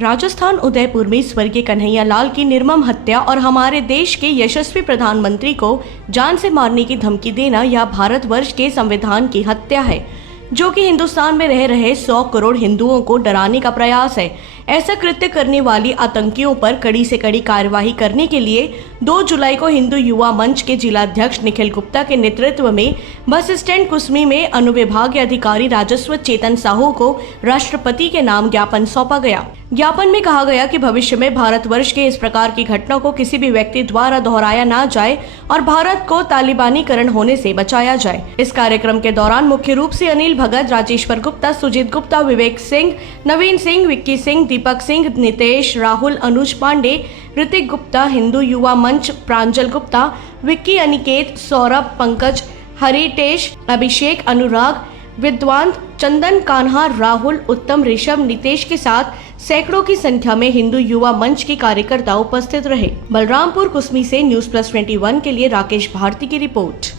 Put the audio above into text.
राजस्थान उदयपुर में स्वर्गीय कन्हैया लाल की निर्मम हत्या और हमारे देश के यशस्वी प्रधानमंत्री को जान से मारने की धमकी देना यह भारतवर्ष के संविधान की हत्या है, जो कि हिंदुस्तान में रह रहे 100 करोड़ हिंदुओं को डराने का प्रयास है। ऐसा कृत्य करने वाली आतंकियों पर कड़ी से कड़ी कार्यवाही करने के लिए 2 जुलाई को हिंदू युवा मंच के जिलाध्यक्ष निखिल गुप्ता के नेतृत्व में बस स्टैंड कुसमी में अनुविभागीय अधिकारी राजस्व चेतन साहू को राष्ट्रपति के नाम ज्ञापन सौंपा गया। ज्ञापन में कहा गया कि भविष्य में भारतवर्ष के इस प्रकार की घटना को किसी भी व्यक्ति द्वारा दोहराया ना जाए और भारत को तालिबानीकरण होने से बचाया जाए। इस कार्यक्रम के दौरान मुख्य रूप से अनिल भगत, राजेश्वर गुप्ता, सुजीत गुप्ता, विवेक सिंह, नवीन सिंह, विक्की सिंह, दीपक सिंह, नितेश, राहुल, अनुज पांडे, ऋतिक गुप्ता, हिंदू युवा मंच, प्रांजल गुप्ता, विक्की, अनिकेत, सौरभ, पंकज, हरितेश, अभिषेक, अनुराग, विद्वान, चंदन, कान्हा, राहुल, उत्तम, ऋषभ, नितेश के साथ सैकड़ों की संख्या में हिंदू युवा मंच के कार्यकर्ता उपस्थित रहे। बलरामपुर कुसमी से न्यूज़ प्लस 21 के लिए राकेश भारती की रिपोर्ट।